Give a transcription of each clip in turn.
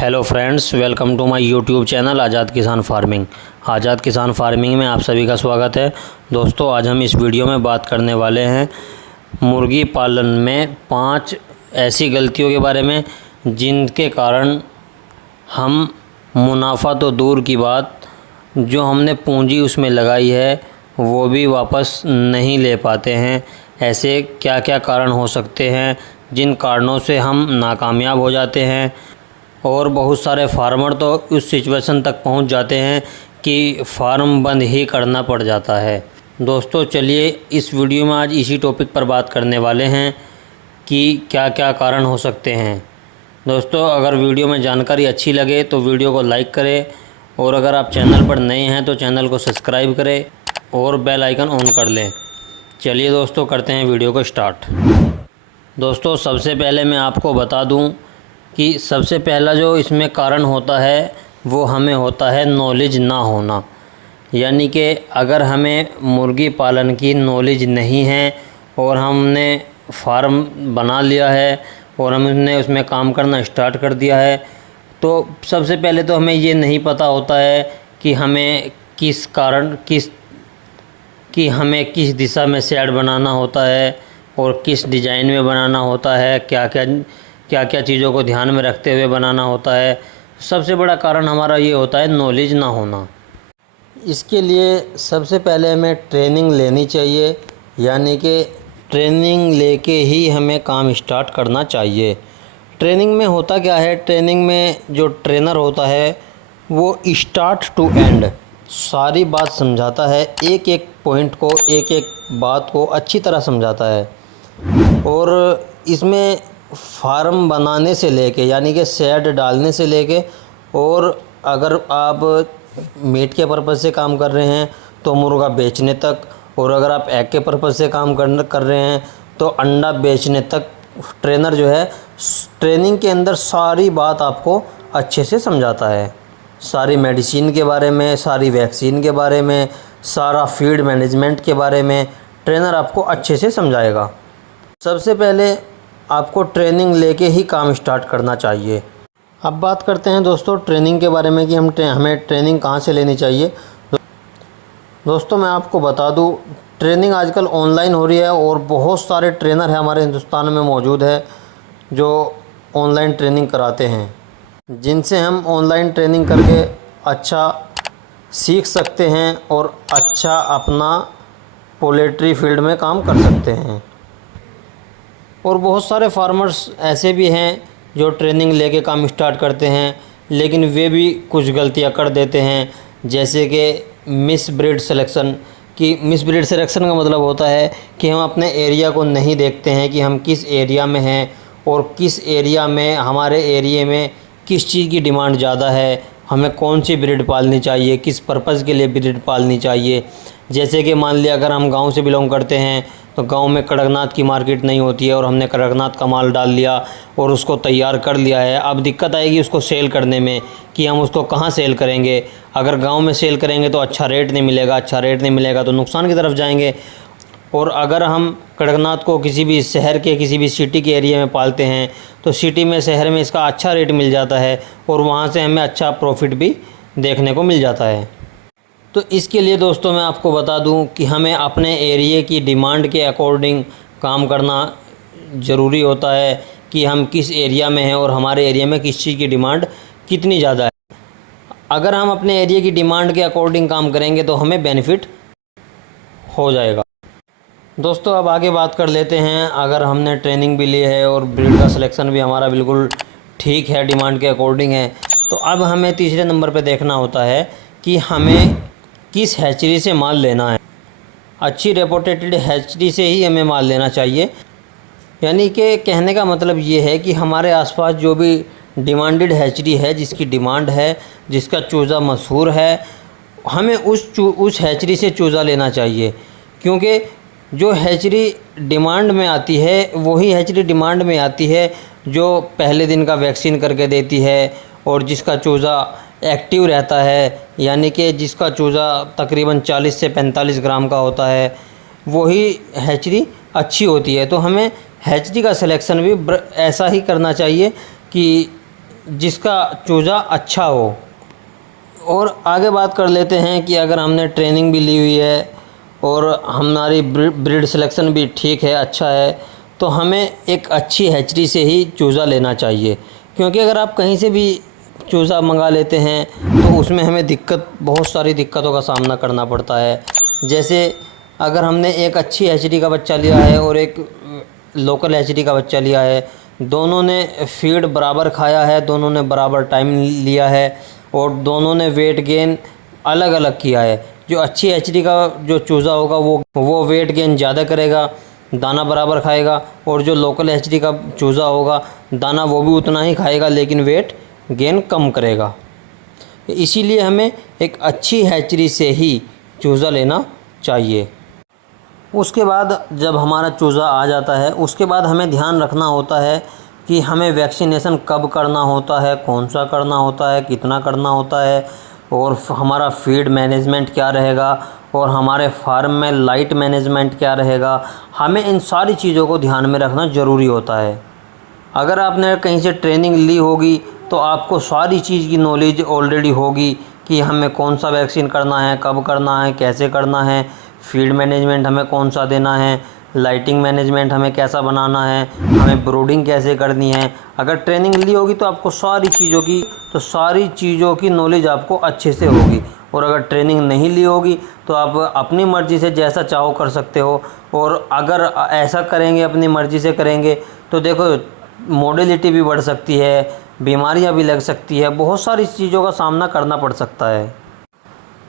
Hello friends, welcome to my YouTube channel Azad Kisan farming. Azad Kisan farming में आप सभी का स्वागत है। दोस्तों, आज हम इस वीडियो में बात करने वाले हैं मुर्गी पालन में 5 ऐसी गलतियों के बारे में जिनके कारण हम मुनाफा तो दूर की बात, जो हमने पूंजी उसमें लगाई है वो भी वापस नहीं ले पाते हैं। ऐसे क्या क्या कारण हो सकते हैं जिन कारणों से हम नाकामयाब हो जाते हैं, और बहुत सारे फार्मर तो उस सिचुएशन तक पहुंच जाते हैं कि फार्म बंद ही करना पड़ जाता है। दोस्तों, चलिए इस वीडियो में आज इसी टॉपिक पर बात करने वाले हैं कि क्या क्या कारण हो सकते हैं। दोस्तों, अगर वीडियो में जानकारी अच्छी लगे तो वीडियो को लाइक करें, और अगर आप चैनल पर नए हैं तो चैनल को सब्सक्राइब करें और बेल आइकन ऑन कर लें। चलिए दोस्तों, करते हैं वीडियो को स्टार्ट। दोस्तों, सबसे पहले मैं आपको बता दूं कि सबसे पहला जो इसमें कारण होता है वो हमें होता है नॉलेज ना होना। यानी कि अगर हमें मुर्गी पालन की नॉलेज नहीं है और हमने फार्म बना लिया है और हमने उसमें काम करना स्टार्ट कर दिया है, तो सबसे पहले तो हमें ये नहीं पता होता है कि हमें किस दिशा में शेड बनाना होता है और किस डिज़ाइन में बनाना होता है, क्या क्या चीज़ों को ध्यान में रखते हुए बनाना होता है। सबसे बड़ा कारण हमारा ये होता है नॉलेज ना होना। इसके लिए सबसे पहले हमें ट्रेनिंग लेनी चाहिए, यानी कि ट्रेनिंग लेके ही हमें काम स्टार्ट करना चाहिए। ट्रेनिंग में होता क्या है, ट्रेनिंग में जो ट्रेनर होता है वो स्टार्ट टू एंड सारी बात समझाता है, एक एक पॉइंट को, एक एक बात को अच्छी तरह समझाता है। और इसमें फार्म बनाने से लेके, यानी कि शेड डालने से लेके, और अगर आप मीट के पर्पज़ से काम कर रहे हैं तो मुर्गा बेचने तक, और अगर आप एग के पर्पज़ से काम कर रहे हैं तो अंडा बेचने तक, ट्रेनर जो है ट्रेनिंग के अंदर सारी बात आपको अच्छे से समझाता है। सारी मेडिसिन के बारे में, सारी वैक्सीन के बारे में, सारा फीड मैनेजमेंट के बारे में ट्रेनर आपको अच्छे से समझाएगा। सबसे पहले आपको ट्रेनिंग लेके ही काम स्टार्ट करना चाहिए। अब बात करते हैं दोस्तों ट्रेनिंग के बारे में कि हमें ट्रेनिंग कहाँ से लेनी चाहिए। दोस्तों, मैं आपको बता दूं, ट्रेनिंग आजकल ऑनलाइन हो रही है और बहुत सारे ट्रेनर हैं हमारे हिंदुस्तान में मौजूद है जो ऑनलाइन ट्रेनिंग कराते हैं, जिनसे हम ऑनलाइन ट्रेनिंग करके अच्छा सीख सकते हैं और अच्छा अपना पोल्ट्री फील्ड में काम कर सकते हैं। और बहुत सारे फार्मर्स ऐसे भी हैं जो ट्रेनिंग लेके काम स्टार्ट करते हैं, लेकिन वे भी कुछ गलतियां कर देते हैं, जैसे कि miss breed selection. Miss breed selection का मतलब होता है कि हम अपने एरिया को नहीं देखते हैं कि हम किस एरिया में हैं और किस एरिया में, हमारे एरिया में किस चीज़ की डिमांड ज़्यादा है, हमें कौन सी ब्रीड पालनी चाहिए, किस पर्पज़ के लिए ब्रीड पालनी चाहिए। जैसे कि मान लिया अगर हम गांव से बिलोंग करते हैं तो गांव में कड़कनाथ की मार्केट नहीं होती है और हमने कड़कनाथ का माल डाल लिया और उसको तैयार कर लिया है। अब दिक्कत आएगी उसको सेल करने में कि हम उसको कहाँ सेल करेंगे। अगर गांव में सेल करेंगे तो अच्छा रेट नहीं मिलेगा, अच्छा रेट नहीं मिलेगा तो नुकसान की तरफ जाएंगे। और अगर हम कड़कनाथ को किसी भी शहर के, किसी भी सिटी के एरिया में पालते हैं तो सिटी में, शहर में इसका अच्छा रेट मिल जाता है और वहाँ से हमें अच्छा प्रॉफिट भी देखने को मिल जाता है। तो इसके लिए दोस्तों मैं आपको बता दूं कि हमें अपने एरिया की डिमांड के अकॉर्डिंग काम करना ज़रूरी होता है कि हम किस एरिया में हैं और हमारे एरिया में किस चीज़ की डिमांड कितनी ज़्यादा है। अगर हम अपने एरिया की डिमांड के अकॉर्डिंग काम करेंगे तो हमें बेनिफिट हो जाएगा। दोस्तों, अब आगे बात कर लेते हैं। अगर हमने ट्रेनिंग भी ली है और ब्रीड का सिलेक्शन भी हमारा बिल्कुल ठीक है, डिमांड के अकॉर्डिंग है, तो अब हमें तीसरे नंबर पर देखना होता है कि हमें किस हैचरी से माल लेना है। अच्छी रेपुटेटेड हैचरी से ही हमें माल लेना चाहिए। यानी कि कहने का मतलब ये है कि हमारे आसपास जो भी डिमांडेड हैचरी है, जिसकी डिमांड है, जिसका चूज़ा मशहूर है, हमें उस हैचरी से चूज़ा लेना चाहिए। क्योंकि जो हैचरी डिमांड में आती है वही हैचरी डिमांड में आती है जो पहले दिन का वैक्सीन करके देती है और जिसका चूज़ा एक्टिव रहता है, यानी कि जिसका चूज़ा तकरीबन 40 से 45 ग्राम का होता है, वही हैचरी अच्छी होती है। तो हमें हैचरी का सिलेक्शन भी ऐसा ही करना चाहिए कि जिसका चूज़ा अच्छा हो। और आगे बात कर लेते हैं कि अगर हमने ट्रेनिंग भी ली हुई है और हमारी ब्रीड सिलेक्शन भी ठीक है, अच्छा है, तो हमें एक अच्छी हैचरी से ही चूज़ा लेना चाहिए। क्योंकि अगर आप कहीं से भी चूज़ा मंगा लेते हैं तो उसमें हमें बहुत सारी दिक्कतों का सामना करना पड़ता है। जैसे अगर हमने एक अच्छी हैचरी का बच्चा लिया है और एक लोकल हैचरी का बच्चा लिया है, दोनों ने फीड बराबर खाया है, दोनों ने बराबर टाइम लिया है और दोनों ने वेट गेन अलग अलग किया है। जो अच्छी हैचरी का जो चूज़ा होगा वो वेट गेन ज़्यादा करेगा, दाना बराबर खाएगा, और जो लोकल हैचरी का चूज़ा होगा दाना वो भी उतना ही खाएगा लेकिन वेट गेन कम करेगा। इसीलिए हमें एक अच्छी हैचरी से ही चूज़ा लेना चाहिए। उसके बाद जब हमारा चूज़ा आ जाता है, उसके बाद हमें ध्यान रखना होता है कि हमें वैक्सीनेशन कब करना होता है, कौन सा करना होता है, कितना करना होता है, और हमारा फीड मैनेजमेंट क्या रहेगा, और हमारे फार्म में लाइट मैनेजमेंट क्या रहेगा। हमें इन सारी चीज़ों को ध्यान में रखना ज़रूरी होता है। अगर आपने कहीं से ट्रेनिंग ली होगी तो आपको सारी चीज़ की नॉलेज ऑलरेडी होगी कि हमें कौन सा वैक्सीन करना है, कब करना है, कैसे करना है, फीड मैनेजमेंट हमें कौन सा देना है, लाइटिंग मैनेजमेंट हमें कैसा बनाना है, हमें ब्रूडिंग कैसे करनी है। अगर ट्रेनिंग ली होगी तो आपको सारी चीज़ों की नॉलेज आपको अच्छे से होगी। और अगर ट्रेनिंग नहीं ली होगी तो आप अपनी मर्ज़ी से जैसा चाहो कर सकते हो। और अगर ऐसा करेंगे, अपनी मर्ज़ी से करेंगे, तो देखो मोर्टेलिटी भी बढ़ सकती है, बीमारियां भी लग सकती है, बहुत सारी चीज़ों का सामना करना पड़ सकता है।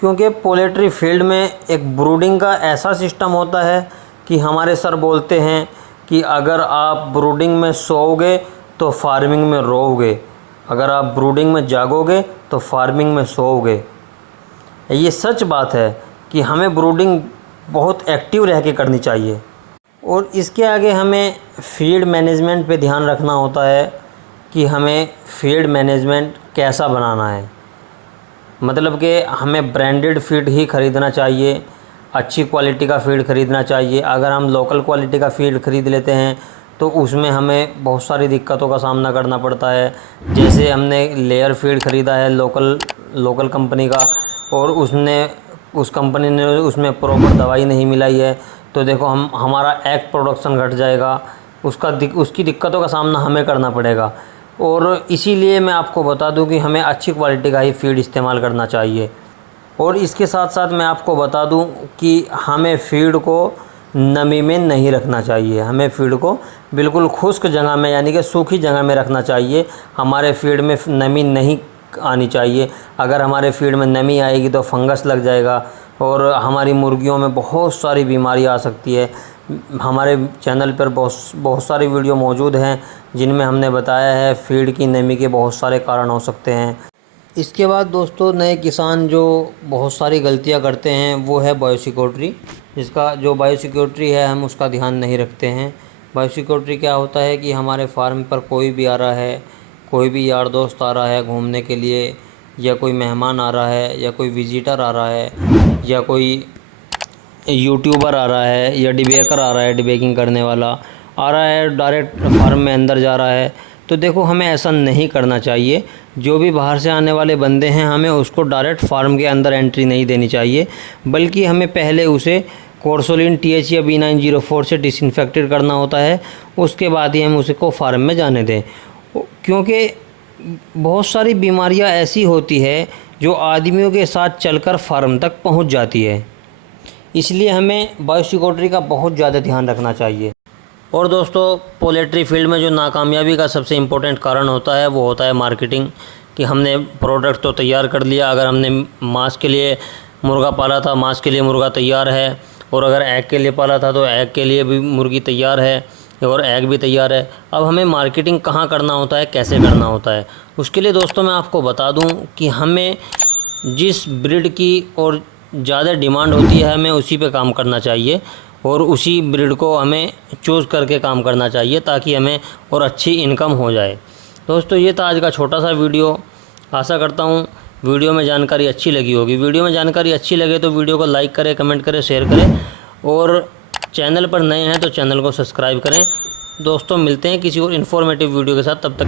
क्योंकि पोल्ट्री फील्ड में एक ब्रूडिंग का ऐसा सिस्टम होता है कि हमारे सर बोलते हैं कि अगर आप ब्रूडिंग में सोओगे तो फार्मिंग में रोओगे, अगर आप ब्रूडिंग में जागोगे तो फार्मिंग में सोओगे। ये सच बात है कि हमें ब्रूडिंग बहुत एक्टिव रह के करनी चाहिए। और इसके आगे हमें फीड मैनेजमेंट पे ध्यान रखना होता है कि हमें फीड मैनेजमेंट कैसा बनाना है। मतलब कि हमें ब्रांडेड फीड ही ख़रीदना चाहिए, अच्छी क्वालिटी का फीड ख़रीदना चाहिए। अगर हम लोकल क्वालिटी का फीड ख़रीद लेते हैं तो उसमें हमें बहुत सारी दिक्कतों का सामना करना पड़ता है। जैसे हमने लेयर फीड ख़रीदा है लोकल कंपनी का, और उस कंपनी ने उसमें प्रॉपर दवाई नहीं मिलाई है, तो देखो हमारा एग प्रोडक्शन घट जाएगा, उसकी दिक्कतों का सामना हमें करना पड़ेगा। और इसीलिए मैं आपको बता दूं कि हमें अच्छी क्वालिटी का ही फीड इस्तेमाल करना चाहिए। और इसके साथ साथ मैं आपको बता दूं कि हमें फीड को नमी में नहीं रखना चाहिए, हमें फीड को बिल्कुल खुश्क जगह में यानी कि सूखी जगह में रखना चाहिए। हमारे फीड में नमी नहीं आनी चाहिए। अगर हमारे फीड में नमी आएगी तो फंगस लग जाएगा और हमारी मुर्गियों में बहुत सारी बीमारियां आ सकती है। हमारे चैनल पर बहुत सारी वीडियो मौजूद हैं जिनमें हमने बताया है फीड की नमी के बहुत सारे कारण हो सकते हैं। इसके बाद दोस्तों, नए किसान जो बहुत सारी गलतियां करते हैं वो है बायोसिक्योरिटी। जिसका जो बायोसिक्योरिटी है हम उसका ध्यान नहीं रखते हैं। बायोसिक्योरिटी क्या होता है कि हमारे फार्म पर कोई भी आ रहा है, कोई भी यार दोस्त आ रहा है घूमने के लिए, या कोई मेहमान आ रहा है, या कोई विजिटर आ रहा है, या कोई यूट्यूबर आ रहा है, या डिबेकर आ रहा है, डिबेकिंग करने वाला आ रहा है, डायरेक्ट फार्म में अंदर जा रहा है, तो देखो हमें ऐसा नहीं करना चाहिए। जो भी बाहर से आने वाले बंदे हैं हमें उसको डायरेक्ट फार्म के अंदर एंट्री नहीं देनी चाहिए, बल्कि हमें पहले उसे कोर्सोलिन TH या B904 से डिसइंफेक्टेड करना होता है। उसके बाद ही हम उसको फार्म में जाने दें। क्योंकि बहुत सारी बीमारियां ऐसी होती है जो आदमियों के साथ चलकर फार्म तक पहुंच जाती है। इसलिए हमें बायोसिक्योरिटी का बहुत ज़्यादा ध्यान रखना चाहिए। और दोस्तों, पोल्ट्री फील्ड में जो नाकामयाबी का सबसे इम्पोर्टेंट कारण होता है वो होता है मार्केटिंग। कि हमने प्रोडक्ट तो तैयार कर लिया, अगर हमने मांस के लिए मुर्गा पाला था, मांस के लिए मुर्गा तैयार है, और अगर एग के लिए पाला था तो एग के लिए भी मुर्गी तैयार है और एग भी तैयार है। अब हमें मार्केटिंग कहाँ करना होता है, कैसे करना होता है, उसके लिए दोस्तों मैं आपको बता दूं कि हमें जिस ब्रीड की और ज़्यादा डिमांड होती है हमें उसी पे काम करना चाहिए, और उसी ब्रीड को हमें चूज़ करके काम करना चाहिए ताकि हमें और अच्छी इनकम हो जाए। दोस्तों, ये था आज का छोटा सा वीडियो। आशा करता हूँ वीडियो में जानकारी अच्छी लगी होगी। वीडियो में जानकारी अच्छी लगे तो वीडियो को लाइक करें, कमेंट करें, शेयर करें, और चैनल पर नए हैं तो चैनल को सब्सक्राइब करें। दोस्तों, मिलते हैं किसी और इन्फॉर्मेटिव वीडियो के साथ, तब तक